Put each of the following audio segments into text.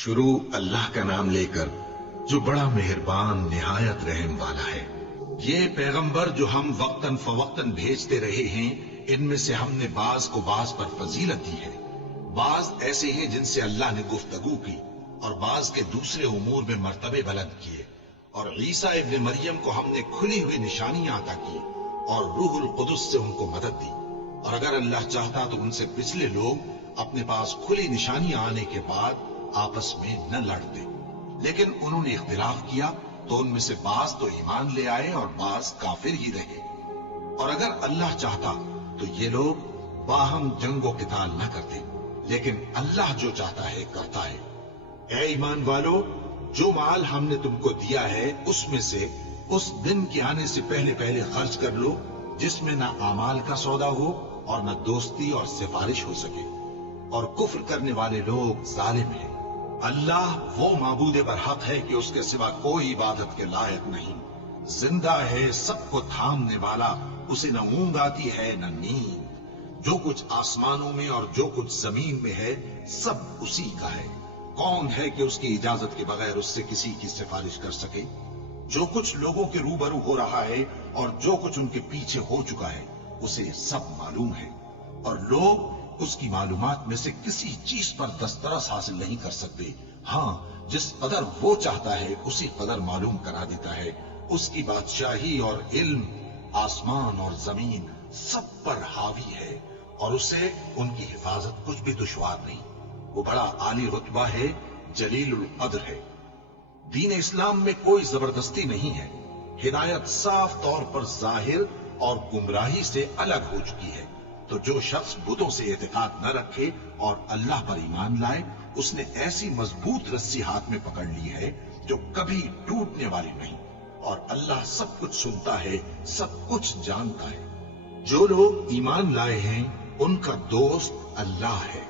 शुरू अल्लाह का नाम लेकर जो बड़ा मेहरबान निहायत रहम वाला है। ये पैगंबर जो हम वक्तन फवक्तन भेजते रहे हैं, इनमें से हमने बाज को बाज पर फजीलत दी है। बाज ऐसे हैं जिनसे अल्लाह ने गुफ्तगू की और बाज के दूसरे उमूर में मर्तबे बुलंद किए। और ईसा इब्न मरियम को हमने खुली हुई निशानियां अता की और रूहुल कुदुस से उनको मदद दी। और अगर अल्लाह चाहता तो उनसे पिछले लोग अपने पास खुली निशानियां आने के बाद आपस में न लड़ते, लेकिन उन्होंने इख्तिलाफ किया तो उनमें से बाज तो ईमान ले आए और बाज काफिर ही रहे। और अगर अल्लाह चाहता तो ये लोग बाहम जंगो किताल न करते, लेकिन अल्लाह जो चाहता है करता है। ऐ ईमान वालो, जो माल हमने तुमको दिया है उसमें से उस दिन के आने से पहले पहले खर्च कर लो जिसमें न आमाल का सौदा हो और न दोस्ती और सिफारिश हो सके। और कुफ्र करने वाले लोग जालिम हैं। अल्लाह वो माबूदे पर हक है कि उसके सिवा कोई इबादत के लायक नहीं। जिंदा है, सबको थामने वाला, उसे न ऊंघ आती है न नींद। जो कुछ आसमानों में और जो कुछ जमीन में है सब उसी का है। कौन है कि उसकी इजाजत के बगैर उससे किसी की सिफारिश कर सके। जो कुछ लोगों के रूबरू हो रहा है और जो कुछ उनके पीछे हो चुका है उसे सब मालूम है। और लोग उसकी मालूमात में से किसी चीज पर दस्तरस हासिल नहीं कर सकते। हाँ, जिस कदर वो चाहता है उसी कदर मालूम करा देता है। उसकी बादशाही और इल्म आसमान और जमीन सब पर हावी है और उसे उनकी हिफाजत कुछ भी दुश्वार नहीं। वो बड़ा आली रुतबा है, जलीलुल कद्र है। दीन इस्लाम में कोई जबरदस्ती नहीं है। हिदायत साफ तौर पर जाहिर और गुमराही से अलग हो चुकी है। तो जो शख्स बुतों से एतकाद न रखे और अल्लाह पर ईमान लाए, उसने ऐसी मजबूत रस्सी हाथ में पकड़ ली है जो कभी टूटने वाली नहीं। और अल्लाह सब कुछ सुनता है, सब कुछ जानता है। जो लोग ईमान लाए हैं उनका दोस्त अल्लाह है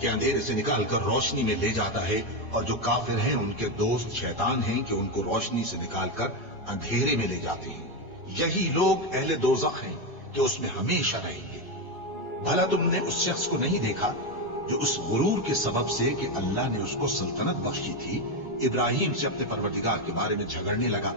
कि अंधेरे से निकालकर रोशनी में ले जाता है, और जो काफिर हैं उनके दोस्त शैतान हैं कि उनको रोशनी से निकालकर अंधेरे में ले जाते हैं। यही लोग अहले दोज़ख हैं कि उसमें हमेशा रहेंगे। भला तुमने उस शख्स को नहीं देखा जो उस गुरूर के सबब से कि अल्लाह ने उसको सल्तनत बख्शी थी, इब्राहिम से अपने परवरदिगार के बारे में झगड़ने लगा।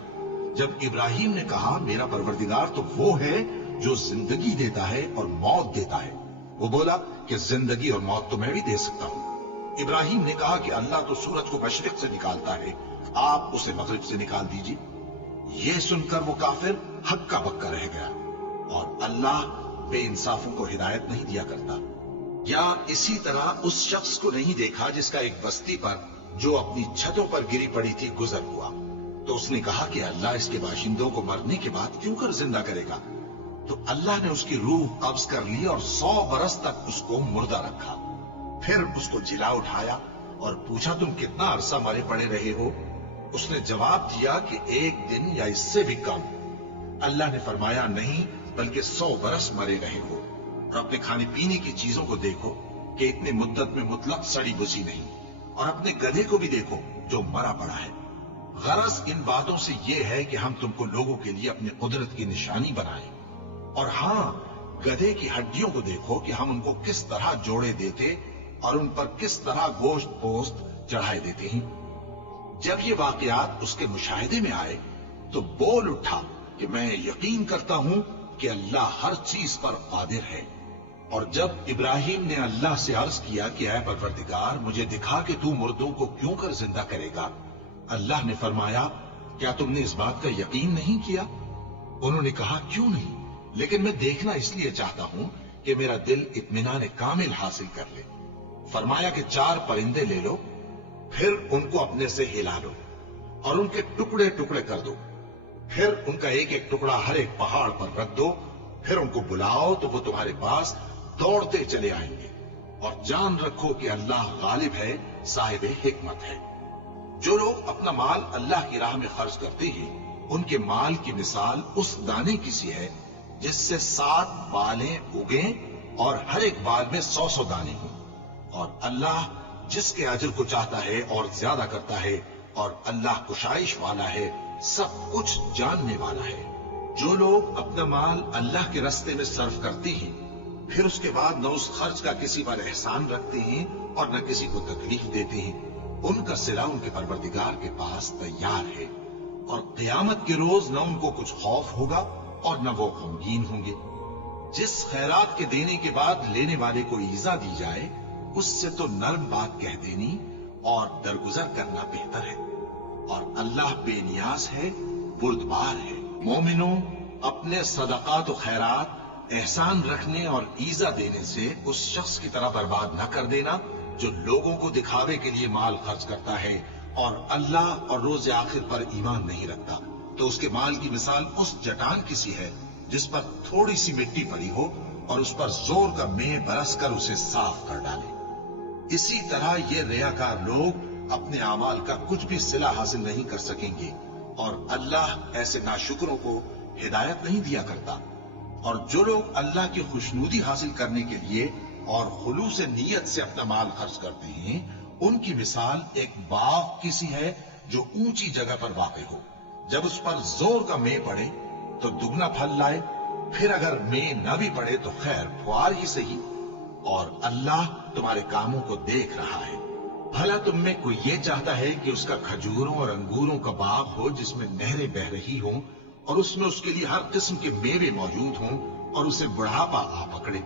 जब इब्राहिम ने कहा मेरा परवरदिगार तो वो है जो जिंदगी देता है और मौत देता है, वो बोला कि जिंदगी और मौत तो मैं भी दे सकता हूं। इब्राहिम ने कहा कि अल्लाह तो सूरज को मशरिक से निकालता है, आप उसे मगरिब से निकाल दीजिए। ये सुनकर वो काफिर हक्का बक्का रह गया। और अल्लाह बेइंसाफों को हिदायत नहीं दिया करता। या इसी तरह उस शख्स को नहीं देखा जिसका एक बस्ती पर जो अपनी छतों पर गिरी पड़ी थी गुजर हुआ, तो उसने कहा कि अल्लाह इसके बाशिंदों को मरने के बाद क्यों कर जिंदा करेगा। तो अल्लाह ने उसकी रूह कब्ज कर ली और 100 बरस तक उसको मुर्दा रखा। फिर उसको जिला उठाया और पूछा तुम कितना अरसा मरे पड़े रहे हो। उसने जवाब दिया कि 1 दिन या इससे भी कम। अल्लाह ने फरमाया नहीं, बल्कि 100 बरस मरे रहे हो। और अपने खाने पीने की चीजों को देखो कि इतने मुद्दत में मुतलक सड़ी बुझी नहीं। और अपने गधे को भी देखो जो मरा पड़ा है। गरज इन बातों से यह है कि हम तुमको लोगों के लिए अपनी कुदरत की निशानी बनाएं। और हाँ, गधे की हड्डियों को देखो कि हम उनको किस तरह जोड़े देते और उन पर किस तरह गोश्त पोस्त चढ़ाए देते हैं। जब ये वाकयात उसके मुशाहिदे में आए तो बोल उठा कि मैं यकीन करता हूं कि अल्लाह हर चीज पर कादिर है। और जब इब्राहिम ने अल्लाह से अर्ज किया कि ऐ परवरदिगार मुझे दिखा कि तू मुर्दों को क्यों कर जिंदा करेगा, अल्लाह ने फरमाया क्या तुमने इस बात का यकीन नहीं किया। उन्होंने कहा क्यों नहीं, लेकिन मैं देखना इसलिए चाहता हूं कि मेरा दिल इत्मीनान कामिल हासिल कर ले। फरमाया कि 4 परिंदे ले लो, फिर उनको अपने से हिला लो और उनके टुकड़े टुकड़े कर दो। फिर उनका एक एक टुकड़ा हर एक पहाड़ पर रख दो। फिर उनको बुलाओ तो वो तुम्हारे पास दौड़ते चले आएंगे। और जान रखो कि अल्लाह गालिब है, साहिब हिकमत है। जो लोग अपना माल अल्लाह की राह में खर्च करते हैं उनके माल की मिसाल उस दाने की सी है जिससे 7 बालें उगे और हर एक बाल में 100 दाने हों। और अल्लाह जिसके अजर को चाहता है और ज्यादा करता है, और अल्लाह कुशाइश वाला है, सब कुछ जानने वाला है। जो लोग अपना माल अल्लाह के रास्ते में सर्फ करते हैं फिर उसके बाद न उस खर्च का किसी पर एहसान रखते हैं और न किसी को तकलीफ देते हैं, उनका सिला उनके परवरदिगार के पास तैयार है, और क़यामत के रोज न उनको कुछ खौफ होगा और न वो गमगीन होंगे। जिस खैरात के देने के बाद लेने वाले को ईजा दी जाए, उससे तो नर्म बात कह देनी और दरगुजर करना बेहतर है। और अल्लाह बेनियाज है, बुर्दबार है। मोमिनो, अपने सदकात और खैरात एहसान रखने और ईजा देने से उस शख्स की तरह बर्बाद न कर देना जो लोगों को दिखावे के लिए माल खर्च करता है और अल्लाह और रोज आखिर पर ईमान नहीं रखता। तो उसके माल की मिसाल उस चट्टान की सी है जिस पर थोड़ी सी मिट्टी पड़ी हो और उस पर जोर का मेह बरस कर उसे साफ कर डाले। इसी तरह ये रियाकार लोग अपने अमाल का कुछ भी सिला हासिल नहीं कर सकेंगे, और अल्लाह ऐसे नाशुकरों को हिदायत नहीं दिया करता। और जो लोग अल्लाह की खुशनूदी हासिल करने के लिए और खुलूस नियत से अपना माल खर्च करते हैं, उनकी मिसाल एक बाग की सी है जो ऊंची जगह पर वाक़ हो। जब उस पर जोर का मेह पड़े तो दुगना फल लाए, फिर अगर मेह न भी पड़े तो खैर फुआर ही सही। और अल्लाह तुम्हारे कामों को देख रहा है। भला तुम में कोई ये चाहता है कि उसका खजूरों और अंगूरों का बाग हो जिसमें नहरें बह रही हों और उसमें उसके लिए हर किस्म के मेवे मौजूद हों, और उसे बुढ़ापा आ पकड़े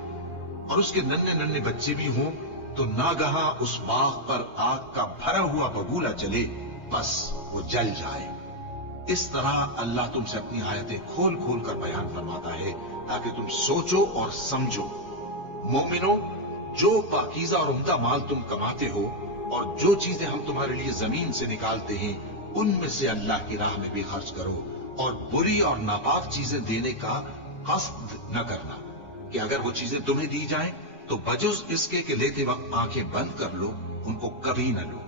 और उसके नन्हे नन्हे बच्चे भी हों, तो नागहा उस बाग पर आग का भरा हुआ बबूला चले, बस वो जल जाए। इस तरह अल्लाह तुमसे अपनी आयतें खोल खोल कर बयान फरमाता है ताकि तुम सोचो और समझो। मोमिनो, जो पाकीज़ा और उम्दा माल तुम कमाते हो और जो चीजें हम तुम्हारे लिए जमीन से निकालते हैं, उनमें से अल्लाह की राह में भी खर्च करो, और बुरी और नापाक चीजें देने का कस्द न करना कि अगर वो चीजें तुम्हें दी जाएं तो बजुज इसके कि लेते वक्त आंखें बंद कर लो, उनको कभी न लो।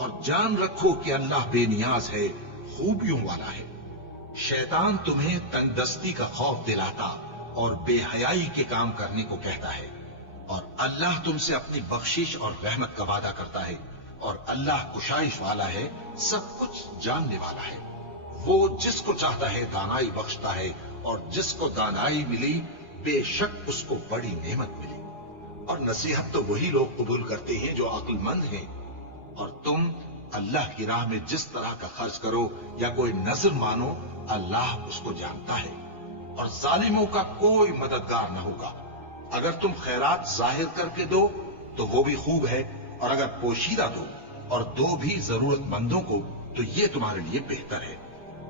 और जान रखो कि अल्लाह बेनियाज है, खूबियों वाला है। शैतान तुम्हें तंगदस्ती का खौफ दिलाता और बेहयाई के काम करने को कहता है, और अल्लाह तुमसे अपनी बख्शिश और रहमत का वादा करता है, और अल्लाह कुशाइश वाला है, सब कुछ जानने वाला है। वो जिसको चाहता है दानाई बख्शता है, और जिसको दानाई मिली बेशक उसको बड़ी नेमत मिली। और नसीहत तो वही लोग कबूल करते हैं जो अक्लमंद हैं। और तुम अल्लाह की राह में जिस तरह का खर्च करो या कोई नजर मानो, अल्लाह उसको जानता है, और जालिमों का कोई मददगार न होगा। अगर तुम खैरात जाहिर करके दो तो वो भी खूब है, और अगर पोशीदा दो और दो भी जरूरतमंदों को तो ये तुम्हारे लिए बेहतर है।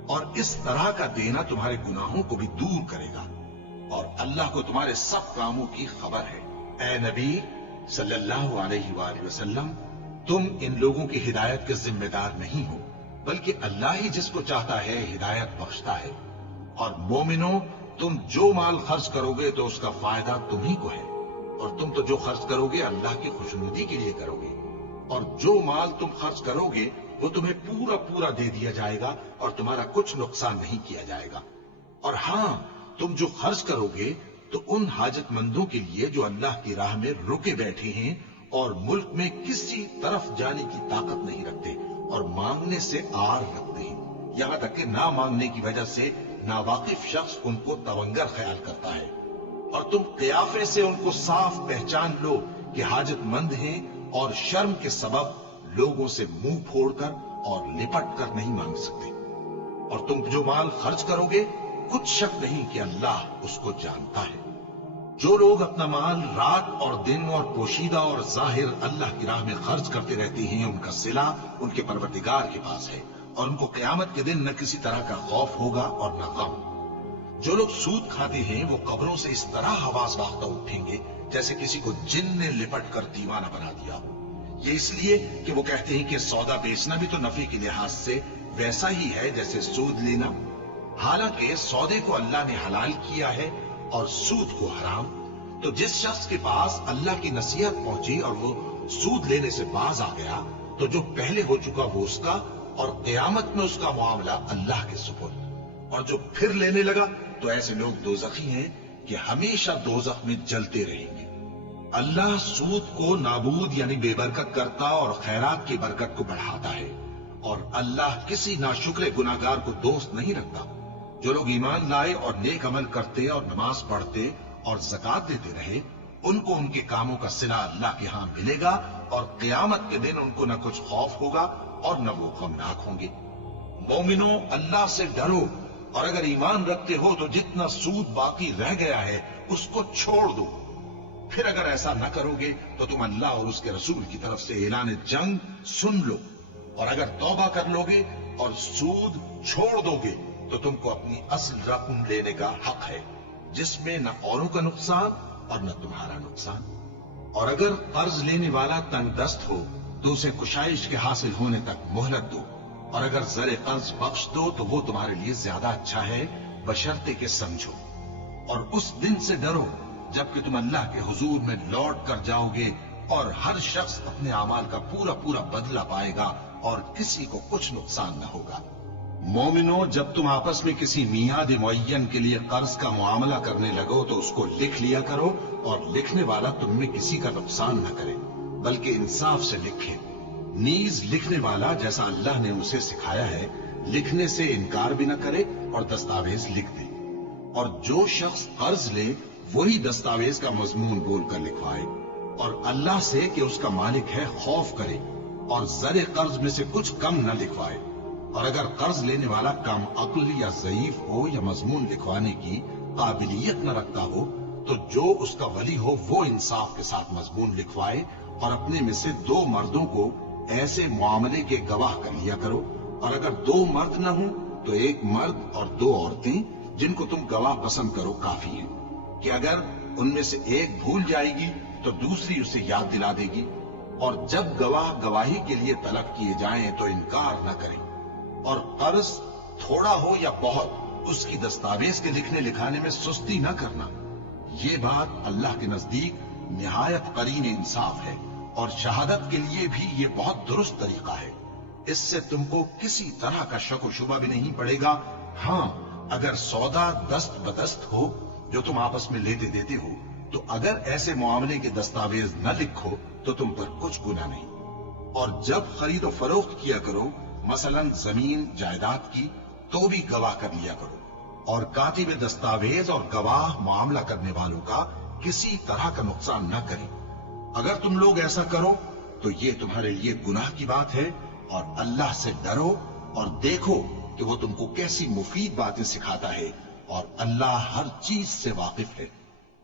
और इस तरह का देना तुम्हारे गुनाहों को भी दूर करेगा, और अल्लाह को तुम्हारे सब कामों की खबर है। ऐ नबी सल्लल्लाहु अलैहि वसल्लम, तुम इन लोगों की हिदायत के जिम्मेदार नहीं हो, बल्कि अल्लाह ही जिसको चाहता है हिदायत बख्शता है। और मोमिनो, तुम जो माल खर्च करोगे तो उसका फायदा तुम्ही को है, और तुम तो जो खर्च करोगे अल्लाह की खुशनुदी के लिए करोगे, और जो माल तुम खर्च करोगे वो तुम्हें पूरा पूरा दे दिया जाएगा और तुम्हारा कुछ नुकसान नहीं किया जाएगा। और हां, तुम जो खर्च करोगे तो उन हाजतमंदों के लिए जो अल्लाह की राह में रुके बैठे हैं और मुल्क में किसी तरफ जाने की ताकत नहीं रखते और मांगने से आर रखते हैं, यहां तक कि ना मांगने की वजह से नावाकिफ शख्स उनको तवंगर ख्याल करता है। और तुम क़ियाफे से उनको साफ पहचान लो कि हाजतमंद हैं, और शर्म के सबब लोगों से मुंह फोड़कर और लिपट कर नहीं मांग सकते। और तुम जो माल खर्च करोगे, कुछ शक नहीं कि अल्लाह उसको जानता है। जो लोग अपना माल रात और दिन और पोशीदा और जाहिर अल्लाह की राह में खर्च करते रहते हैं, उनका सिला उनके परवरदिगार के पास है, और उनको क़यामत के दिन न किसी तरह का खौफ होगा और न गम। जो लोग सूद खाते हैं वो कब्रों से इस तरह हवास वाख्ता उठेंगे जैसे किसी को जिन ने लिपट कर दीवाना बना दिया हो। ये इसलिए कि वो कहते हैं कि सौदा बेचना भी तो नफे के लिहाज से वैसा ही है जैसे सूद लेना। हालांकि सौदे को अल्लाह ने हलाल किया है और सूद को हराम। तो जिस शख्स के पास अल्लाह की नसीहत पहुंची और वो सूद लेने से बाज आ गया, तो जो पहले हो चुका वो उसका, और क़यामत में उसका मामला अल्लाह के सुपुर्द। और जो फिर लेने लगा तो ऐसे लोग दोज़खी हैं कि हमेशा दोज़ख में जलते रहेंगे। अल्लाह सूद को नाबूद यानी बेबरकत करता और खैरात की बरकत को बढ़ाता है, और अल्लाह किसी नाशुक्र गुनाहगार को दोस्त नहीं रखता। जो लोग ईमान लाए और नेक अमल करते और नमाज पढ़ते और ज़कात देते रहे, उनको उनके कामों का सिला अल्लाह के यहां मिलेगा, और क़यामत के दिन उनको न कुछ खौफ होगा और न वो गमनाक होंगे। मोमिनो, अल्लाह से डरो, और अगर ईमान रखते हो तो जितना सूद बाकी रह गया है उसको छोड़ दो। फिर अगर ऐसा न करोगे तो तुम अल्लाह और उसके रसूल की तरफ से ऐलान जंग सुन लो, और अगर तौबा कर लोगे और सूद छोड़ दोगे तो तुमको अपनी असल रकम लेने का हक है, जिसमें न औरों का नुकसान और न तुम्हारा नुकसान। और अगर कर्ज लेने वाला तंगदस्त हो तो उसे कुशाइश के हासिल होने तक मोहलत दो, और अगर ज़रे कर्ज बख्श दो तो वो तुम्हारे लिए ज्यादा अच्छा है, बशर्ते के समझो। और उस दिन से डरो जबकि तुम अल्लाह के हुजूर में लौट कर जाओगे, और हर शख्स अपने अमाल का पूरा पूरा बदला पाएगा और किसी को कुछ नुकसान न होगा। मोमिनो, जब तुम आपस में किसी मियाद मुअय्यन के लिए कर्ज का मुआमला करने लगो तो उसको लिख लिया करो, और लिखने वाला तुम में किसी का नुकसान न करे, बल्कि इंसाफ से लिखे। नीज लिखने वाला जैसा अल्लाह ने उसे सिखाया है लिखने से इनकार भी न करे और दस्तावेज लिख दे। और जो शख्स कर्ज ले वही दस्तावेज का मजमून बोलकर लिखवाए, और अल्लाह से कि उसका मालिक है खौफ करे, और ज़रे कर्ज में से कुछ कम न लिखवाए। और अगर कर्ज लेने वाला कम अक्ल या ज़ईफ हो या मजमून लिखवाने की काबिलियत न रखता हो तो जो उसका वली हो वो इंसाफ के साथ मजमून लिखवाए, और अपने में से 2 मर्दों को ऐसे मामले के गवाह कर लिया करो। और अगर 2 मर्द न हो तो 1 मर्द और 2 औरतें जिनको तुम गवाह पसंद करो काफी है, कि अगर उनमें से एक भूल जाएगी तो दूसरी उसे याद दिला देगी। और जब गवाह गवाही के लिए तलब किए जाएं तो इनकार न करें। और कर्ज थोड़ा हो या बहुत उसकी दस्तावेज के लिखने लिखाने में सुस्ती न करना। ये बात अल्लाह के नजदीक निहायत करीन इंसाफ है, और शहादत के लिए भी ये बहुत दुरुस्त तरीका है। इससे तुमको किसी तरह का शक व शुबा भी नहीं पड़ेगा। हाँ, अगर सौदा दस्त बदस्त हो जो तुम आपस में लेते देते हो, तो अगर ऐसे मामले के दस्तावेज न लिखो तो तुम पर कुछ गुनाह नहीं। और जब खरीद व फरोख्त किया करो, मसलन जमीन जायदाद की, तो भी गवाह कर लिया करो, और कातिब दस्तावेज और गवाह मामला करने वालों का किसी तरह का नुकसान न करें। अगर तुम लोग ऐसा करो तो ये तुम्हारे लिए गुनाह की बात है, और अल्लाह से डरो और देखो कि वो तुमको कैसी मुफीद बातें सिखाता है, और अल्लाह हर चीज से वाकिफ है।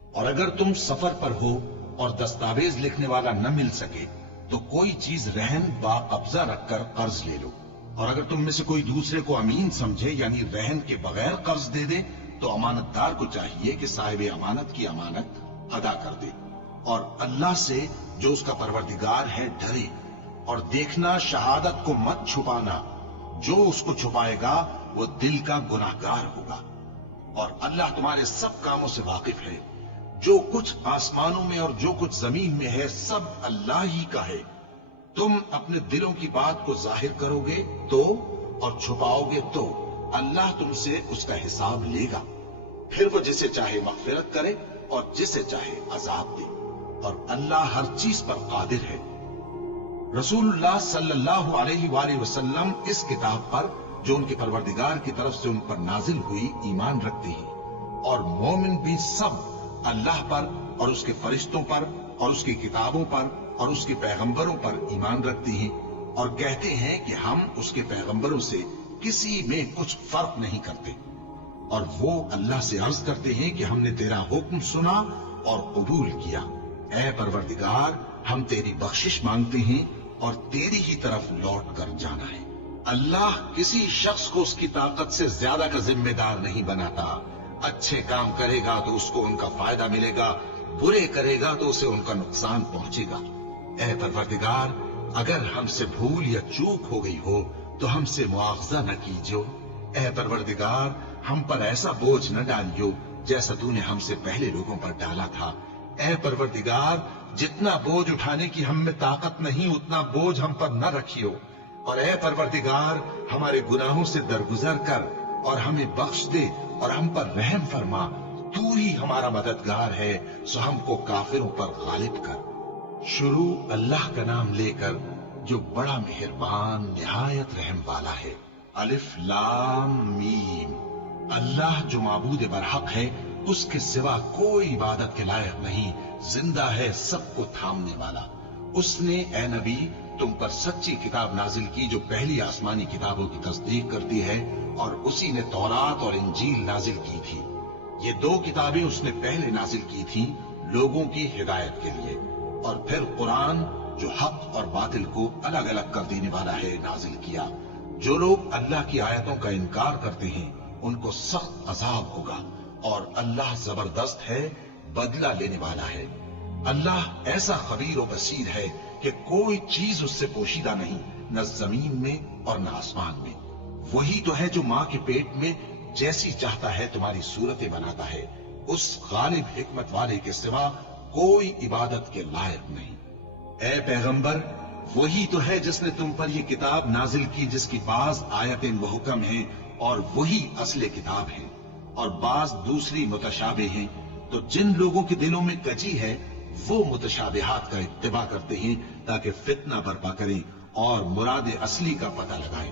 और अगर तुम सफर पर हो और दस्तावेज लिखने वाला न मिल सके तो कोई चीज रहन बा कब्जा रखकर कर्ज ले लो। और अगर तुम में से कोई दूसरे को अमीन समझे यानी रहन के बगैर कर्ज दे दे तो अमानतदार को चाहिए कि साहिब अमानत की अमानत अदा कर दे, और अल्लाह से जो उसका परवरदिगार है डरे। और देखना, शहादत को मत छुपाना, जो उसको छुपाएगा वो दिल का गुनाहगार होगा। और अल्लाह तुम्हारे सब कामों से वाकिफ है। जो कुछ आसमानों में और जो कुछ जमीन में है सब अल्लाह ही का है। तुम अपने दिलों की बात को जाहिर करोगे तो, और छुपाओगे तो अल्लाह तुमसे उसका हिसाब लेगा। फिर वो जिसे चाहे मगफिरत करे और जिसे चाहे अजाब दे, और अल्लाह हर चीज पर कादिर है। रसूलुल्लाह सल्लल्लाहु अलैहि वसल्लम इस किताब पर जो उनके परवरदिगार की तरफ से उन पर नाजिल हुई ईमान रखते हैं, और मोमिन भी सब अल्लाह पर और उसके फरिश्तों पर और उसकी किताबों पर और उसके पैगंबरों पर ईमान रखते हैं, और कहते हैं कि हम उसके पैगंबरों से किसी में कुछ फर्क नहीं करते। और वो अल्लाह से अर्ज करते हैं कि हमने तेरा हुक्म सुना और कबूल किया। ऐ परवरदिगार, हम तेरी बख्शिश मांगते हैं और तेरी ही तरफ लौट कर जाना है। अल्लाह किसी शख्स को उसकी ताकत से ज्यादा का जिम्मेदार नहीं बनाता। अच्छे काम करेगा तो उसको उनका फायदा मिलेगा, बुरे करेगा तो उसे उनका नुकसान पहुंचेगा। ऐ परवरदिगार, अगर हमसे भूल या चूक हो गई हो तो हमसे मुआवजा न कीजियो। ऐ परवरदिगार, हम पर ऐसा बोझ न डालियो जैसा तूने हमसे पहले लोगों पर डाला था। ऐ परवरदिगार, जितना बोझ उठाने की हम में ताकत नहीं उतना बोझ हम पर न रखियो। और ऐ परवरदिगार, हमारे गुनाहों से दरगुजर कर और हमें बख्श दे और हम पर रहम फरमा। तू ही हमारा मददगार है, सो हमको काफिरों पर गालिब कर। शुरू अल्लाह का नाम लेकर जो बड़ा मेहरबान निहायत रहम वाला है। अलिफ लाम मीम। अल्लाह जो माबूद बरहक है, उसके सिवा कोई इबादत के लायक नहीं, जिंदा है सबको थामने वाला। उसने ए नबी तुम पर सच्ची किताब नाजिल की जो पहली आसमानी किताबों की तस्दीक करती है, और उसी ने तौरात और इंजील नाजिल की थी। ये दो किताबें उसने पहले नाजिल की थी लोगों की हिदायत के लिए, और फिर कुरान जो हक और बातिल को अलग अलग कर देने वाला है नाजिल किया। जो लोग अल्लाह की आयतों का इनकार करते हैं उनको सख्त अजाब होगा, और अल्लाह जबरदस्त है, बदला लेने वाला है। अल्लाह ऐसा खबीर और बसीर है कि कोई चीज उससे पोशीदा नहीं, न जमीन में और न आसमान में। वही तो है जो मां के पेट में जैसी चाहता है तुम्हारी सूरतें बनाता है। उस गालिब हिकमत वाले के सिवा कोई इबादत के लायक नहीं। ए पैगंबर, वही तो है जिसने तुम पर यह किताब नाजिल की जिसकी बाज आयतें मुहकम हैं और वही असले किताब है, और बाज दूसरी मुतशाबे हैं। तो जिन लोगों के दिलों में कजी है वो मुतशाबिहात का इत्तिबा करते हैं ताकि फितना बर्पा करें और मुराद असली का पता लगाएं।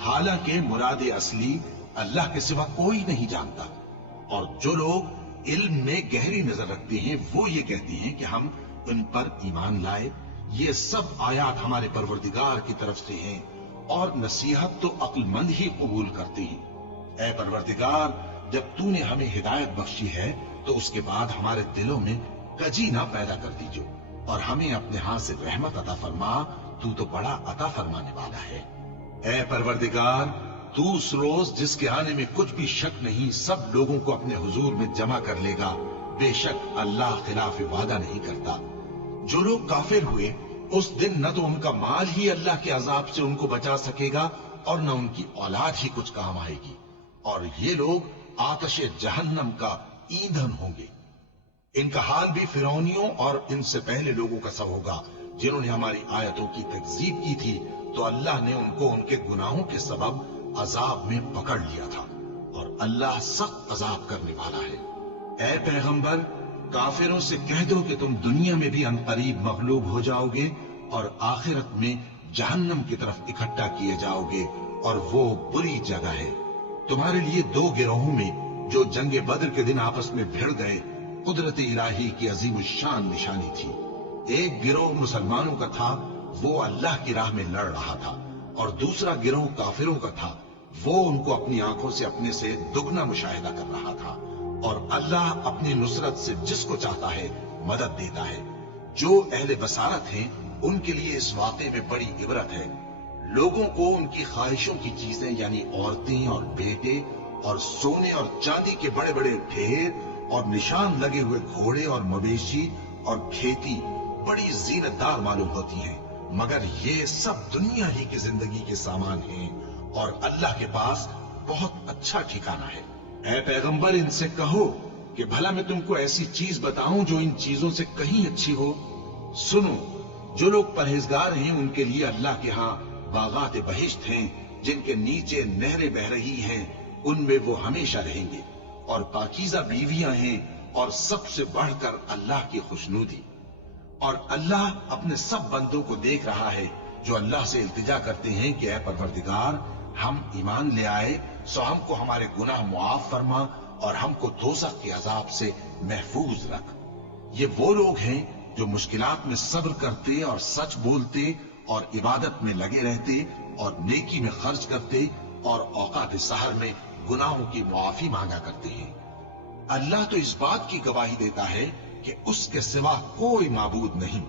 हालांकि मुराद असली अल्लाह के सिवा कोई नहीं जानता। और जो लोग इल्म में गहरी नजर रखते हैं वो ये कहते हैं कि हम उन पर ईमान लाए। ये सब आयात हमारे परवरदिगार की तरफ से हैं, और नसीहत तो अक्लमंद ही कबूल करते हैं। ए परवरदिगार, जब तूने हमें हिदायत बख्शी है तो उसके बाद हमारे दिलों में कजी ना पैदा कर दीजो, और हमें अपने हाथ से रहमत अता फरमा, तू तो बड़ा अता फरमाने वाला है। ए परवरदिगार, तू उस रोज जिसके आने में कुछ भी शक नहीं सब लोगों को अपने हुजूर में जमा कर लेगा। बेशक अल्लाह खिलाफ वादा नहीं करता। जो लोग काफिर हुए उस दिन न तो उनका माल ही अल्लाह के अजाब से उनको बचा सकेगा और न उनकी औलाद ही कुछ काम आएगी, और ये लोग आतशे जहन्नम का ईंधन होंगे। इनका हाल भी फिरौनियों और इनसे पहले लोगों का सा होगा जिन्होंने हमारी आयतों की तकजीब की थी, तो अल्लाह ने उनको उनके गुनाहों के सबब अजाब में पकड़ लिया था, और अल्लाह सख्त अजाब करने वाला है। ए पैगंबर, काफिरों से कह दो कि तुम दुनिया में भी अनकरीब मगलूब हो जाओगे और आखिरत में जहन्नम की तरफ इकट्ठा किए जाओगे, और वो बुरी जगह है। तुम्हारे लिए दो गिरोहों में जो जंगे बद्र के दिन आपस में भिड़ गए कुदरत इलाही की अजीम शान निशानी थी। एक गिरोह मुसलमानों का था, वो अल्लाह की राह में लड़ रहा था, और दूसरा गिरोह काफिरों का था, वो उनको अपनी आंखों से अपने से दुगना मुशाहिदा कर रहा था। और अल्लाह अपनी नुसरत से जिसको चाहता है मदद देता है। जो अहले बसारत हैं उनके लिए इस वाक़े में बड़ी इबरत है। लोगों को उनकी ख्वाहिशों की चीजें यानी औरतें और बेटे और सोने और चांदी के बड़े बड़े ढेर और निशान लगे हुए घोड़े और मवेशी और खेती बड़ी जीनतदार मालूम होती हैं, मगर ये सब दुनिया ही की जिंदगी के सामान हैं, और अल्लाह के पास बहुत अच्छा ठिकाना है। ऐ पैगंबर, इनसे कहो कि भला मैं तुमको ऐसी चीज बताऊं जो इन चीजों से कहीं अच्छी हो। सुनो, जो लोग परहेजगार हैं उनके लिए अल्लाह के यहाँ बागात बहिश्त हैं जिनके नीचे नहरें बह रही हैं, उनमें वो हमेशा रहेंगे, और पाकीज़ा बीवियां हैं, और सबसे बढ़कर अल्लाह की खुशनूदी। और अल्लाह अपने सब बंदों को देख रहा है जो अल्लाह से इल्तिजा करते हैं कि ऐ परवरदिगार, हम ईमान ले आए सो हमको हमारे गुनाह मुआफ फरमा और हमको दोज़ख के अजाब से महफूज रख। ये वो लोग हैं जो मुश्किलात में सब्र करते और सच बोलते और इबादत में लगे रहते और नेकी में खर्च करते और औकात सहर में गुनाहों की मुआफी मांगा करते हैं। अल्लाह तो इस बात की गवाही देता है कि उसके सिवा कोई माबूद नहीं,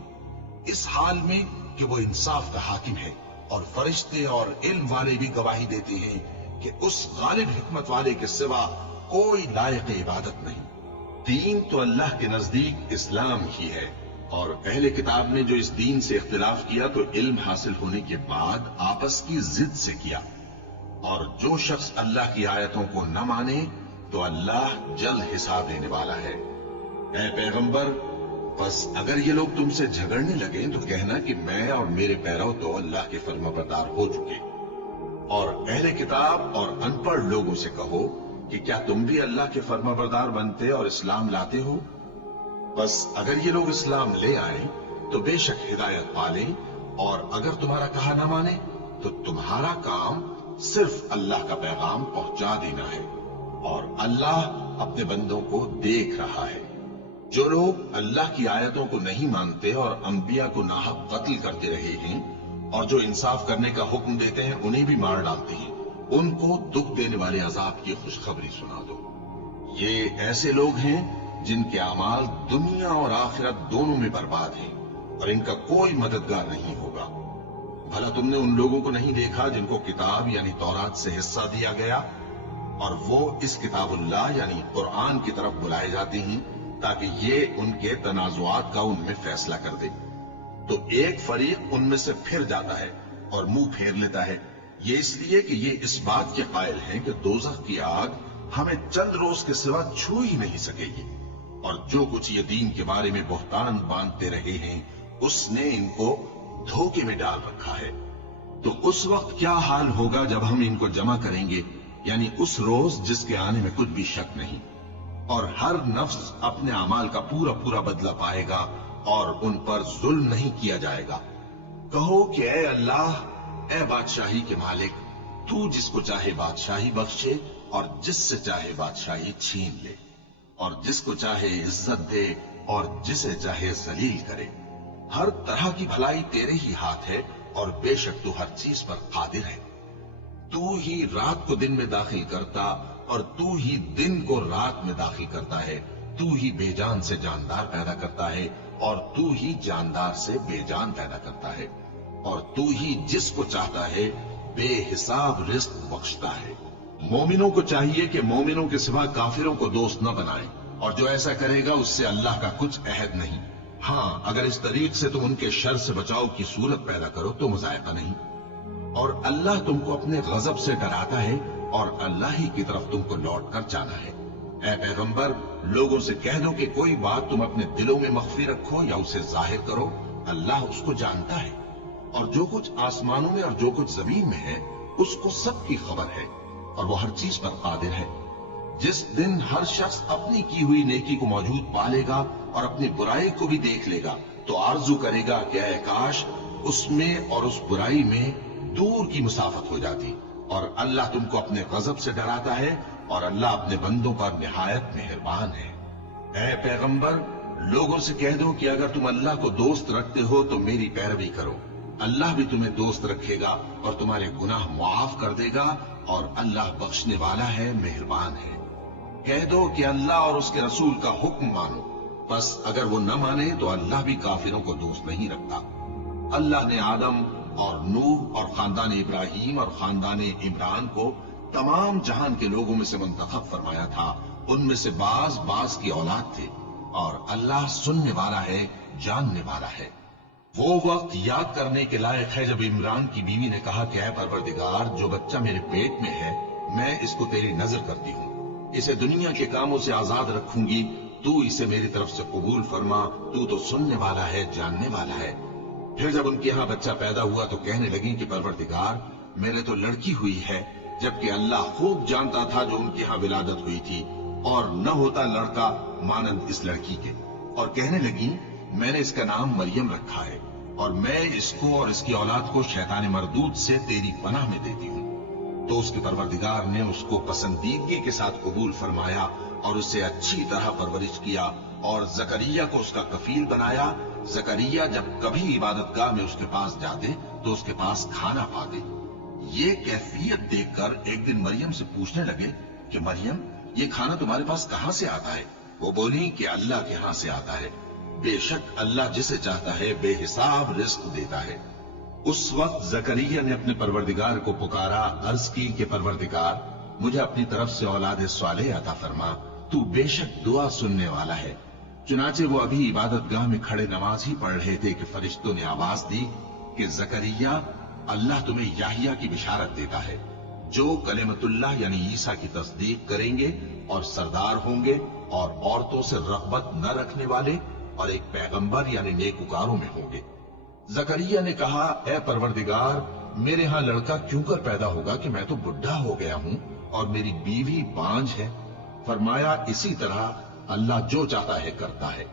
इस हाल में कि वो इंसाफ का हाकिम है, और फरिश्ते और इल्म वाले भी गवाही देते हैं कि उस गालिब हिकमत वाले के सिवा कोई लायक इबादत नहीं। दीन तो अल्लाह के नजदीक इस्लाम ही है, और पहले किताब ने जो इस दीन से इख्तिलाफ किया तो इल्म हासिल होने के बाद आपस की जिद से किया, और जो शख्स अल्लाह की आयतों को न माने तो अल्लाह जल्द हिसाब लेने वाला है। ऐ पैगंबर, बस अगर ये लोग तुमसे झगड़ने लगे तो कहना कि मैं और मेरे पैरव तो अल्लाह के फर्माबरदार हो चुके। और अहले किताब और अनपढ़ लोगों से कहो कि क्या तुम भी अल्लाह के फर्माबरदार बनते और इस्लाम लाते हो। बस अगर ये लोग इस्लाम ले आए तो बेशक हिदायत पाले, और अगर तुम्हारा कहा न माने तो तुम्हारा काम सिर्फ अल्लाह का पैगाम पहुंचा देना है, और अल्लाह अपने बंदों को देख रहा है। जो लोग अल्लाह की आयतों को नहीं मानते और अंबिया को नाहक कत्ल करते रहे हैं और जो इंसाफ करने का हुक्म देते हैं उन्हें भी मार डालते हैं, उनको दुख देने वाले अजाब की खुशखबरी सुना दो। ये ऐसे लोग हैं जिनके अमाल दुनिया और आखिरत दोनों में बर्बाद हैं और इनका कोई मददगार नहीं होगा। भला तुमने उन लोगों को नहीं देखा जिनको किताब यानी तौरात से हिस्सा दिया गया और वो इस किताबुल्लाह यानी कुरान की तरफ बुलाए जाते हैं ताकि ये उनके तनाजुआत का उनमें फैसला कर दे। तो एक फरीक उनमें से फिर जाता है और मुंह फेर लेता है, ये इसलिए कि ये इस बात के कायल हैं कि दोज़ख की आग हमें चंद रोज के सिवा छू ही नहीं सकेगी और जो कुछ ये दीन के बारे में बुहतान बांधते रहे हैं उसने इनको धोखे में डाल रखा है। तो उस वक्त क्या हाल होगा जब हम इनको जमा करेंगे, यानी उस रोज जिसके आने में कुछ भी शक नहीं, और हर नफ्स अपने अमाल का पूरा पूरा बदला पाएगा और उन पर जुल्म नहीं किया जाएगा। कहो कि ए अल्लाह, ए बादशाही के मालिक, तू जिसको चाहे बादशाही बख्शे और जिससे चाहे बादशाही छीन ले और जिसको चाहे इज्जत दे और जिसे चाहे जलील करे। हर तरह की भलाई तेरे ही हाथ है और बेशक तू हर चीज पर कादिर है। तू ही रात को दिन में दाखिल करता और तू ही दिन को रात में दाखिल करता है। तू ही बेजान से जानदार पैदा करता है और तू ही जानदार से बेजान पैदा करता है और तू ही जिसको चाहता है बेहिसाब रिस्क बख्शता है। मोमिनों को चाहिए कि मोमिनों के सिवा काफिरों को दोस्त न बनाएं और जो ऐसा करेगा उससे अल्लाह का कुछ अहद नहीं। हाँ, अगर इस तरीक से तुम उनके शर से बचाव की सूरत पैदा करो तो मुजायका नहीं। और अल्लाह तुमको अपने गजब से डराता है और अल्लाह ही की तरफ तुमको लौट कर जाना है। ऐ पैगंबर, लोगों से कह दो कि कोई बात तुम अपने दिलों में मख्फी रखो या उसे जाहिर करो, अल्लाह उसको जानता है और जो कुछ आसमानों में और जो कुछ जमीन में है उसको सबकी खबर है और वो हर चीज पर कादिर है। जिस दिन हर शख्स अपनी की हुई नेकी को मौजूद पालेगा और अपनी बुराई को भी देख लेगा तो आरजू करेगा कि ऐ काश उसमें और उस बुराई में दूर की मुसाफत हो जाती। और अल्लाह तुमको अपने गजब से डराता है और अल्लाह अपने बंदों पर निहायत मेहरबान है। ऐ पैगंबर, लोगों से कह दो कि अगर तुम अल्लाह को दोस्त रखते हो तो मेरी पैरवी करो, अल्लाह भी तुम्हें दोस्त रखेगा और तुम्हारे गुनाह मुआफ कर देगा और अल्लाह बख्शने वाला है, मेहरबान है। कह दो कि अल्लाह और उसके रसूल का हुक्म मानो, बस अगर वो न माने तो अल्लाह भी काफिरों को दोस्त नहीं रखता। अल्लाह ने आदम और नूह और खानदान इब्राहिम और खानदान इमरान को तमाम जहान के लोगों में से मुंतखब फरमाया था। उनमें से बाज बाज की औलाद थे और अल्लाह सुनने वाला है, जानने वाला है। वो वक्त याद करने के लायक है जब इमरान की बीवी ने कहा कि ऐ परवरदिगार, जो बच्चा मेरे पेट में है मैं इसको तेरी नजर करती हूँ, इसे दुनिया के कामों से आजाद रखूंगी, तू इसे मेरी तरफ से कबूल फरमा, तू तो सुनने वाला है, जानने वाला है। फिर जब उनके यहाँ बच्चा पैदा हुआ तो कहने लगी कि परवरदिगार, मेरे तो लड़की हुई है, जबकि अल्लाह खूब जानता था जो उनके यहाँ विलादत हुई थी और न होता लड़का मानंद इस लड़की के। और कहने लगी, मैंने इसका नाम मरियम रखा है और मैं इसको और इसकी औलाद को शैतान मरदूद से तेरी पनाह में देती हूँ। तो उसके परवरदिगार ने उसको पसंदीदगी के साथ कबूल फरमाया और उसे अच्छी तरह परवरिश किया और जकरिया को उसका कफील बनाया। जकरिया जब कभी इबादतगाह में उसके पास जाते तो उसके पास खाना पाते। ये कैफियत देखकर एक दिन मरियम से पूछने लगे कि मरियम, ये खाना तुम्हारे पास कहाँ से आता है? वो बोली कि अल्लाह के यहाँ से आता है, बेशक अल्लाह जिसे चाहता है बेहिसाब रिस्क देता है। उस वक्त जकरिया ने अपने परवरदिगार को पुकारा, अर्ज की कि परवरदिगार, मुझे अपनी तरफ से औलाद स्वालेह अता फरमा, तू बेशक दुआ सुनने वाला है। चुनाचे वो अभी इबादतगाह में खड़े नमाज ही पढ़ रहे थे कि फरिश्तों ने आवाज दी कि जकरिया, अल्लाह तुम्हें याहिया की बिशारत देता है, जो कलेमतुल्लाह यानी ईसा की तस्दीक करेंगे और सरदार होंगे और औरतों से रग़बत न रखने वाले और एक पैगंबर यानी नेकुकारों में होंगे। जकरिया ने कहा, ए परवरदिगार, मेरे यहाँ लड़का क्यों कर पैदा होगा कि मैं तो बुढ़ा हो गया हूँ और मेरी बीवी बांझ है। फरमाया, इसी तरह अल्लाह जो चाहता है करता है।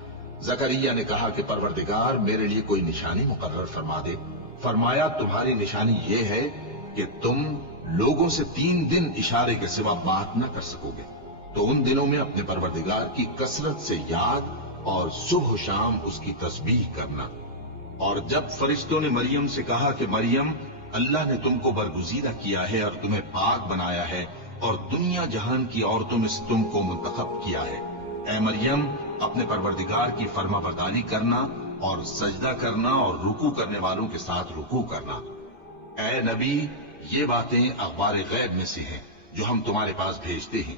जकरिया ने कहा कि परवरदिगार, मेरे लिए कोई निशानी मुकर्रर फरमा दे। फरमाया, तुम्हारी निशानी ये है कि तुम लोगों से 3 दिन इशारे के सिवा बात न कर सकोगे। तो उन दिनों में अपने परवरदिगार की कसरत से याद اور صبح و شام اس کی تسبیح کرنا۔ اور جب فرشتوں نے مریم سے کہا کہ مریم، اللہ نے تم کو برگزیدہ کیا ہے اور تمہیں پاک بنایا ہے اور دنیا جہان کی عورتوں میں سے تم کو منتخب کیا ہے، اے مریم اپنے پروردگار کی فرما برداری کرنا اور سجدہ کرنا اور رکوع کرنے والوں کے ساتھ رکوع کرنا۔ اے نبی، یہ باتیں اخبار غیب میں سے ہیں جو ہم تمہارے پاس بھیجتے ہیں۔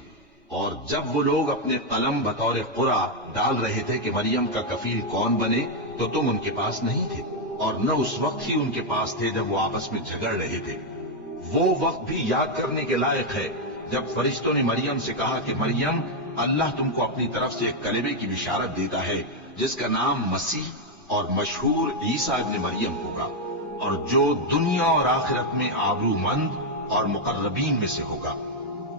اور جب وہ لوگ اپنے قلم بطور قرعہ ڈال رہے تھے کہ مریم کا کفیل کون بنے، تو تم ان کے پاس نہیں تھے، اور نہ اس وقت ہی ان کے پاس تھے جب وہ آپس میں جھگڑ رہے تھے۔ وہ وقت بھی یاد کرنے کے لائق ہے جب فرشتوں نے مریم سے کہا کہ مریم، اللہ تم کو اپنی طرف سے ایک کلمے کی بشارت دیتا ہے جس کا نام مسیح اور مشہور عیسیٰ ابن مریم ہوگا، اور جو دنیا اور آخرت میں آبرو مند اور مقربین میں سے ہوگا،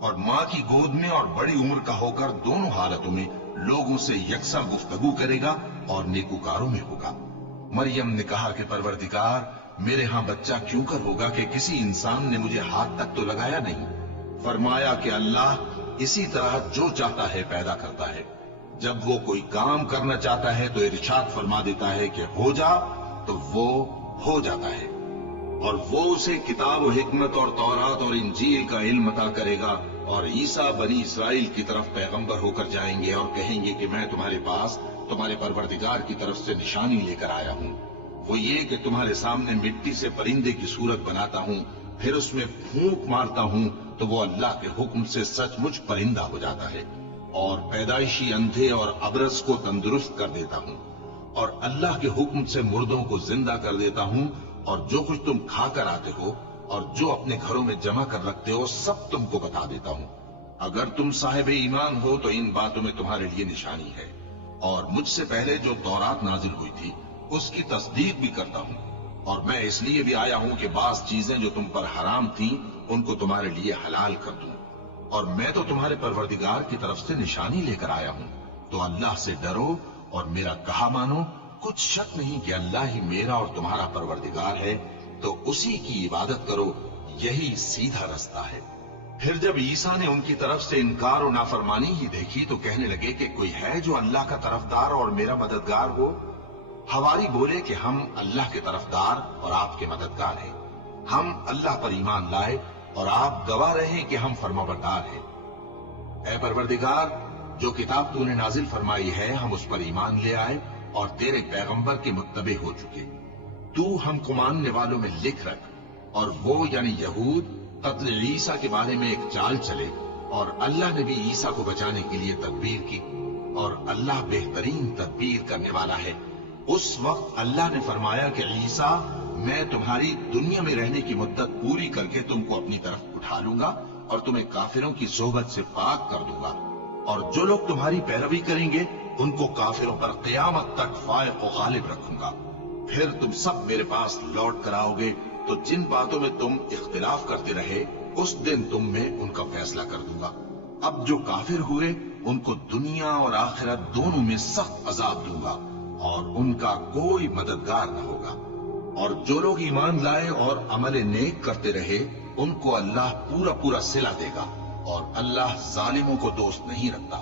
اور ماں کی گود میں اور بڑی عمر کا ہو کر دونوں حالتوں میں لوگوں سے یکساں گفتگو کرے گا اور نیکوکاروں میں ہوگا۔ مریم نے کہا کہ پروردگار، میرے ہاں بچہ کیوں کر ہوگا کہ کسی انسان نے مجھے ہاتھ تک تو لگایا نہیں۔ فرمایا کہ اللہ اسی طرح جو چاہتا ہے پیدا کرتا ہے، جب وہ کوئی کام کرنا چاہتا ہے تو ارشاد فرما دیتا ہے کہ ہو جا، تو وہ ہو جاتا ہے۔ اور وہ اسے کتاب و حکمت اور تورات اور انجیل کا علم عطا کرے گا، اور عیسیٰ بنی اسرائیل کی طرف پیغمبر ہو کر جائیں گے اور کہیں گے کہ میں تمہارے پاس تمہارے پروردگار کی طرف سے نشانی لے کر آیا ہوں، وہ یہ کہ تمہارے سامنے مٹی سے پرندے کی صورت بناتا ہوں، پھر اس میں پھونک مارتا ہوں تو وہ اللہ کے حکم سے سچ مچ پرندہ ہو جاتا ہے، اور پیدائشی اندھے اور ابرص کو تندرست کر دیتا ہوں، اور اللہ کے حکم سے مردوں کو زندہ کر دیتا ہوں، اور جو کچھ تم کھا کر آتے ہو اور جو اپنے گھروں میں جمع کر رکھتے ہو سب تم کو بتا دیتا ہوں۔ اگر تم صاحب ایمان ہو تو ان باتوں میں تمہارے لیے نشانی ہے، اور مجھ سے پہلے جو تورات نازل ہوئی تھی اس کی تصدیق بھی کرتا ہوں، اور میں اس لیے بھی آیا ہوں کہ بعض چیزیں جو تم پر حرام تھیں ان کو تمہارے لیے حلال کر دوں، اور میں تو تمہارے پروردگار کی طرف سے نشانی لے کر آیا ہوں، تو اللہ سے ڈرو اور میرا کہا مانو۔ کچھ شک نہیں کہ اللہ ہی میرا اور تمہارا پروردگار ہے، تو اسی کی عبادت کرو، یہی سیدھا رستہ ہے۔ پھر جب عیسیٰ نے ان کی طرف سے انکار و نافرمانی ہی دیکھی تو کہنے لگے کہ کوئی ہے جو اللہ کا طرفدار اور میرا مددگار ہو؟ حواری بولے کہ ہم اللہ کے طرفدار اور آپ کے مددگار ہیں، ہم اللہ پر ایمان لائے اور آپ گواہ رہے کہ ہم فرمانبردار ہیں۔ اے پروردگار، جو کتاب تو نے نازل فرمائی ہے ہم اس پر ایمان لے آئے اور تیرے پیغمبر کے متبع ہو چکے، تو ہم کو ماننے والوں میں لکھ رکھ۔ اور وہ یعنی یہود قتل عیسیٰ کے بارے میں ایک چال چلے، اور اللہ نے بھی عیسیٰ کو بچانے کے لیے تدبیر کی، اور اللہ بہترین تدبیر کرنے والا ہے۔ اس وقت اللہ نے فرمایا کہ عیسیٰ، میں تمہاری دنیا میں رہنے کی مدت پوری کر کے تم کو اپنی طرف اٹھا لوں گا اور تمہیں کافروں کی صحبت سے پاک کر دوں گا، اور جو لوگ تمہاری پیروی کریں گے ان کو کافروں پر قیامت تک فائق و غالب رکھوں گا۔ پھر تم سب میرے پاس لوٹ کر آؤ گے، تو جن باتوں میں تم اختلاف کرتے رہے اس دن تم میں ان کا فیصلہ کر دوں گا۔ اب جو کافر ہوئے ان کو دنیا اور آخرت دونوں میں سخت عذاب دوں گا، اور ان کا کوئی مددگار نہ ہوگا۔ اور جو لوگ ایمان لائے اور عمل نیک کرتے رہے ان کو اللہ پورا پورا صلہ دے گا، اور اللہ ظالموں کو دوست نہیں رکھتا۔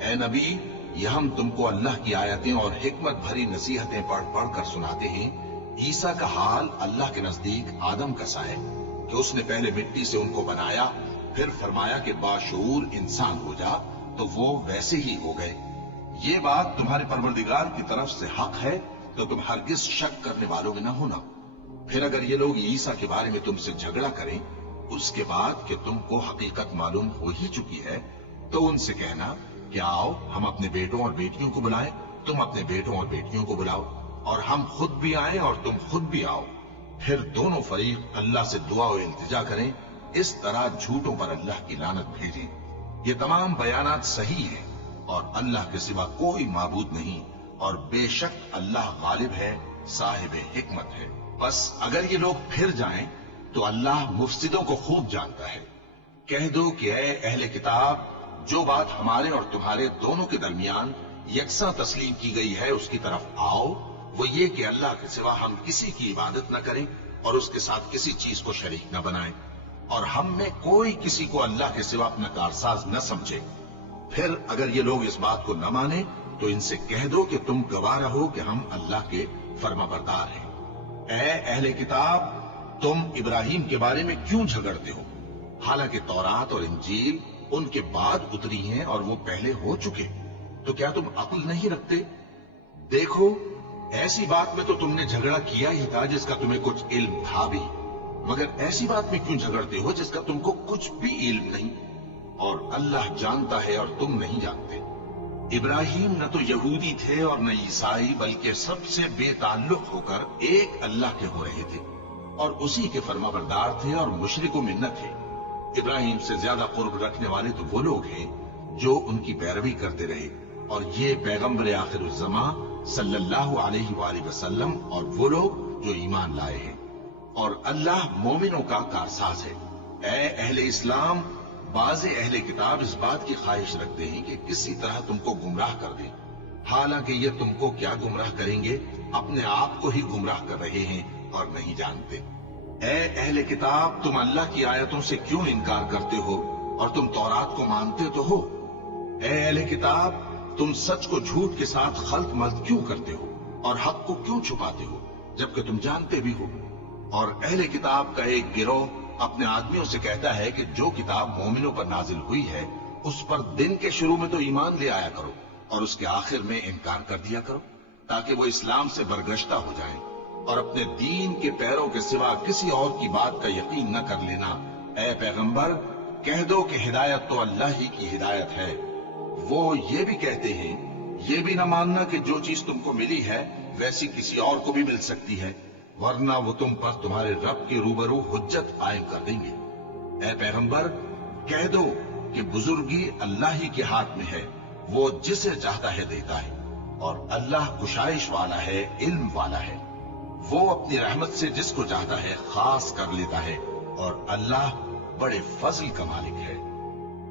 اے نبی، یہ ہم تم کو اللہ کی آیتیں اور حکمت بھری نصیحتیں پڑھ پڑھ کر سناتے ہیں۔ عیسیٰ کا حال اللہ کے نزدیک آدم کا سا ہے کہ اس نے پہلے مٹی سے ان کو بنایا، پھر فرمایا کہ باشعور انسان ہو جا، تو وہ ویسے ہی ہو گئے۔ یہ بات تمہارے پروردگار کی طرف سے حق ہے، تو تم ہرگز شک کرنے والوں میں نہ ہونا۔ پھر اگر یہ لوگ عیسیٰ کے بارے میں تم سے جھگڑا کریں اس کے بعد کہ تم کو حقیقت معلوم ہو ہی چکی ہے، تو ان سے کہنا کہ آؤ ہم اپنے بیٹوں اور بیٹیوں کو بلائیں، تم اپنے بیٹوں اور بیٹیوں کو بلاؤ، اور ہم خود بھی آئیں اور تم خود بھی آؤ، پھر دونوں فریق اللہ سے دعا و التجا کریں، اس طرح جھوٹوں پر اللہ کی لعنت بھیجیں۔ یہ تمام بیانات صحیح ہیں، اور اللہ کے سوا کوئی معبود نہیں، اور بے شک اللہ غالب ہے، صاحب حکمت ہے۔ بس اگر یہ لوگ پھر جائیں تو اللہ مفسدوں کو خوب جانتا ہے۔ کہہ دو کہ اے اہل کتاب، جو بات ہمارے اور تمہارے دونوں کے درمیان یکساں تسلیم کی گئی ہے اس کی طرف آؤ، وہ یہ کہ اللہ کے سوا ہم کسی کی عبادت نہ کریں اور اس کے ساتھ کسی چیز کو شریک نہ بنائیں، اور ہم میں کوئی کسی کو اللہ کے سوا اپنا کارساز نہ سمجھے۔ پھر اگر یہ لوگ اس بات کو نہ مانیں तो इनसे कह दो कि तुम गवाह रहो कि हम अल्लाह के फर्माबरदार हैं। ऐ अहले किताब, तुम इब्राहिम के बारे में क्यों झगड़ते हो, हालांकि तौरात और इंजील उनके बाद उतरी हैं और वो पहले हो चुके। तो क्या तुम अक्ल नहीं रखते? देखो, ऐसी बात में तो तुमने झगड़ा किया ही था जिसका तुम्हें कुछ इल्म था भी, मगर ऐसी बात में क्यों झगड़ते हो जिसका तुमको कुछ भी इल्म नहीं? और अल्लाह जानता है और तुम नहीं जानते। इब्राहिम न तो यहूदी थे और न ईसाई, बल्कि सबसे बेताल्लुक होकर एक अल्लाह के हो रहे थे और उसी के फर्माबरदार थे और मुशरिकों में न थे। इब्राहिम से ज्यादा कुर्ब रखने वाले तो वो लोग हैं जो उनकी पैरवी करते रहे, और ये पैगंबर आखिरुज़्ज़मा सल्लल्लाहु अलैहि वसल्लम और वो लोग जो ईमान लाए हैं। और अल्लाह मोमिनों का कारसाज है। ऐ अहले इस्लाम, बाज़े अहले किताब इस बात की ख्वाहिश रखते हैं कि किसी तरह तुमको गुमराह कर दें, हालांकि ये तुमको क्या गुमराह करेंगे, अपने आप को ही गुमराह कर रहे हैं और नहीं जानते। ऐ अहले किताब, तुम अल्लाह की आयतों से क्यों इनकार करते हो और तुम तौरात को मानते तो हो? ऐ अहले किताब, तुम सच को झूठ के साथ खल्त मल्त क्यों करते हो और हक को क्यों छुपाते हो जबकि तुम जानते भी हो? और अहले किताब का एक गिरोह अपने आदमियों से कहता है कि जो किताब मोमिनों पर नाजिल हुई है उस पर दिन के शुरू में तो ईमान ले आया करो और उसके आखिर में इनकार कर दिया करो, ताकि वो इस्लाम से बरगश्ता हो जाएं और अपने दीन के पैरों के सिवा किसी और की बात का यकीन न कर लेना। ऐ पैगंबर, कह दो कि हिदायत तो अल्लाह ही की हिदायत है। वो ये भी कहते हैं, ये भी न मानना कि जो चीज तुमको मिली है वैसी किसी और को भी मिल सकती है, वरना वो तुम पर तुम्हारे रब के रूबरू हुज्जत कायम कर देंगे। ऐ पैगंबर, कह दो कि बुजुर्गी अल्लाह ही के हाथ में है, वो जिसे चाहता है देता है, और अल्लाह कुशाइश वाला है, इल्म वाला है। वो अपनी रहमत से जिसको चाहता है खास कर लेता है, और अल्लाह बड़े फजल का मालिक है।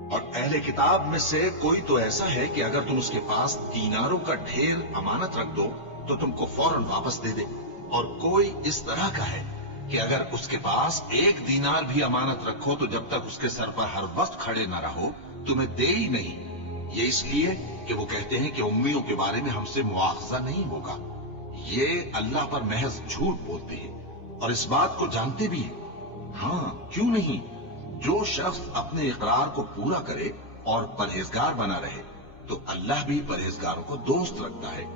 और अहले किताब में से कोई तो ऐसा है कि अगर तुम उसके पास दीनारों का ढेर अमानत रख दो तो तुमको फौरन वापस दे दे, और कोई इस तरह का है कि अगर उसके पास एक दीनार भी अमानत रखो तो जब तक उसके सर पर हर वक्त खड़े न रहो तुम्हें दे ही नहीं। ये इसलिए कि वो कहते हैं कि उम्मियों के बारे में हमसे मुआवजा नहीं होगा। ये अल्लाह पर महज झूठ बोलते हैं और इस बात को जानते भी हैं। हाँ, क्यों नहीं, जो शख्स अपने इकरार को पूरा करे और परहेजगार बना रहे तो अल्लाह भी परहेजगारों को दोस्त रखता है।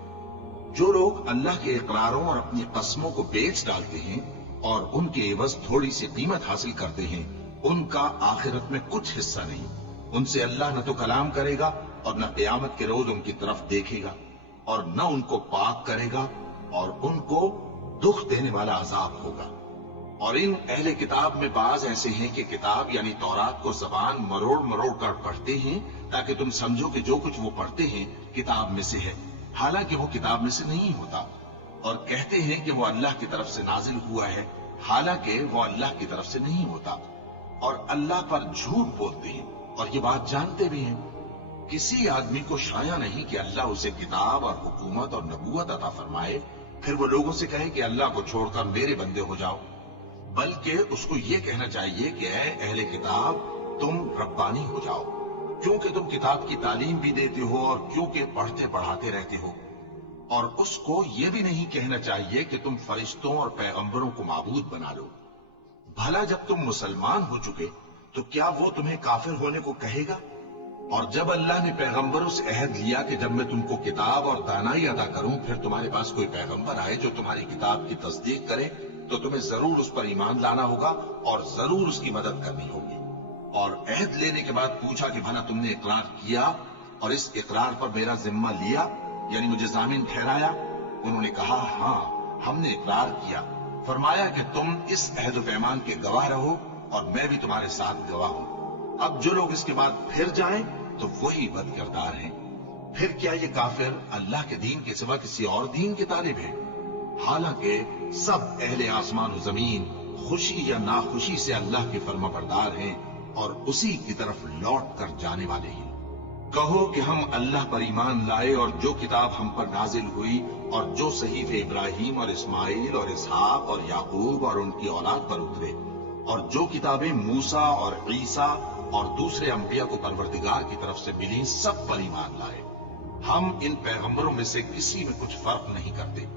जो लोग अल्लाह के इकरारों और अपनी कसमों को बेच डालते हैं और उनके एवज थोड़ी सी कीमत हासिल करते हैं, उनका आखिरत में कुछ हिस्सा नहीं। उनसे अल्लाह न तो कलाम करेगा और न क़यामत के रोज उनकी तरफ देखेगा, और न उनको पाक करेगा, और उनको दुख देने वाला अजाब होगा। और इन अहले किताब में बाज ऐसे हैं कि किताब यानी तौरात को जबान मरोड़ मरोड़ कर पढ़ते हैं ताकि तुम समझो कि जो कुछ वो पढ़ते हैं किताब में से है, हालांकि वो किताब में से नहीं होता। और कहते हैं कि वो अल्लाह की तरफ से नाजिल हुआ है, हालांकि वो अल्लाह की तरफ से नहीं होता। और अल्लाह पर झूठ बोलते हैं और ये बात जानते भी हैं। किसी आदमी को शाया नहीं कि अल्लाह उसे किताब और हुकूमत और नबूवत अता फरमाए, फिर वो लोगों से कहे कि अल्लाह को छोड़कर मेरे बंदे हो जाओ, बल्कि उसको ये कहना चाहिए कि ऐ अहले किताब, तुम रब्बानी हो जाओ, क्योंकि तुम किताब की तालीम भी देते हो और क्योंकि पढ़ते पढ़ाते रहते हो। और उसको ये भी नहीं कहना चाहिए कि तुम फरिश्तों और पैगंबरों को माबूद बना लो। भला जब तुम मुसलमान हो चुके तो क्या वो तुम्हें काफिर होने को कहेगा? और जब अल्लाह ने पैगंबरों से अहद लिया कि जब मैं तुमको किताब और दानाई अदा करूं फिर तुम्हारे पास कोई पैगंबर आए जो तुम्हारी किताब की तस्दीक करे, तो तुम्हें जरूर उस पर ईमान लाना होगा और जरूर उसकी मदद करनी होगी। और अहद लेने के बाद पूछा कि भला तुमने इकरार किया और इस इकरार पर मेरा जिम्मा लिया, यानी मुझे जामिन ठहराया? उन्होंने कहा, हाँ, हमने इकरार किया। फरमाया कि तुम इस अहद व पैमान के गवाह रहो और मैं भी तुम्हारे साथ गवाह हूं। अब जो लोग इसके बाद फिर जाएं तो वही बदकिरदार हैं। फिर क्या ये काफिर अल्लाह के दीन के सिवा किसी और दीन के तालिब हैं? हालांकि सब अहले आसमान और जमीन खुशी या नाखुशी से अल्लाह के फर्माबरदार हैं और उसी की तरफ लौट कर जाने वाले हैं। कहो कि हम अल्लाह पर ईमान लाए और जो किताब हम पर नाजिल हुई और जो सहीफे इब्राहिम और इस्माइल और इसहाक और याकूब और उनकी औलाद पर उतरे और जो किताबें मूसा और ईसा और दूसरे अंबिया को परवरदिगार की तरफ से मिली, सब पर ईमान लाए। हम इन पैगंबरों में से किसी में कुछ फर्क नहीं करते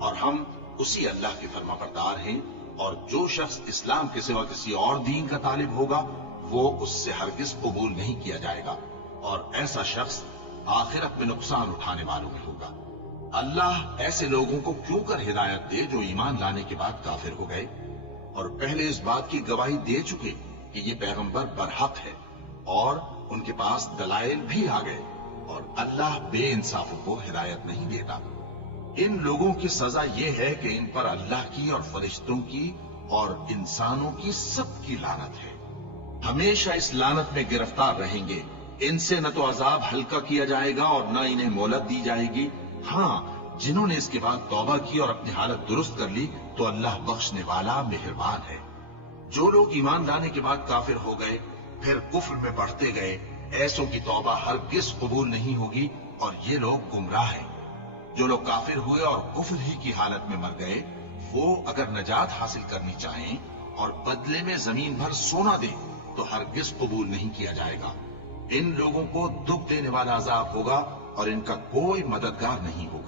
और हम उसी अल्लाह के फर्माबरदार हैं, और जो शख्स इस्लाम के सिवा किसी और दीन का तालिब होगा वो उससे हरगिज कबूल नहीं किया जाएगा, और ऐसा शख्स आखिरत में नुकसान उठाने वालों में होगा। अल्लाह ऐसे लोगों को क्यों कर हिदायत दे जो ईमान लाने के बाद काफिर हो गए और पहले इस बात की गवाही दे चुके कि ये पैगंबर बरहक है और उनके पास दलाइल भी आ गए, और अल्लाह बेइंसाफों को हिदायत नहीं देता। इन लोगों की सजा यह है कि इन पर अल्लाह की और फरिश्तों की और इंसानों की सबकी लानत है। हमेशा इस लानत में गिरफ्तार रहेंगे। इनसे न तो अजाब हल्का किया जाएगा और न इन्हें मोहलत दी जाएगी। हाँ, जिन्होंने इसके बाद तौबा की और अपनी हालत दुरुस्त कर ली तो अल्लाह बख्शने वाला मेहरबान है। जो लोग ईमान लाने के बाद काफिर हो गए फिर कुफ्र में बढ़ते गए, ऐसों की तौबा हरगिज कबूल नहीं होगी और ये लोग गुमराह हैं। जो लोग काफिर हुए और कुफ्र ही की हालत में मर गए, वो अगर नजात हासिल करनी चाहें और बदले में जमीन भर सोना दें तो हरगिज कबूल नहीं किया जाएगा। इन लोगों को दुख देने वाला अजाब होगा और इनका कोई मददगार नहीं होगा।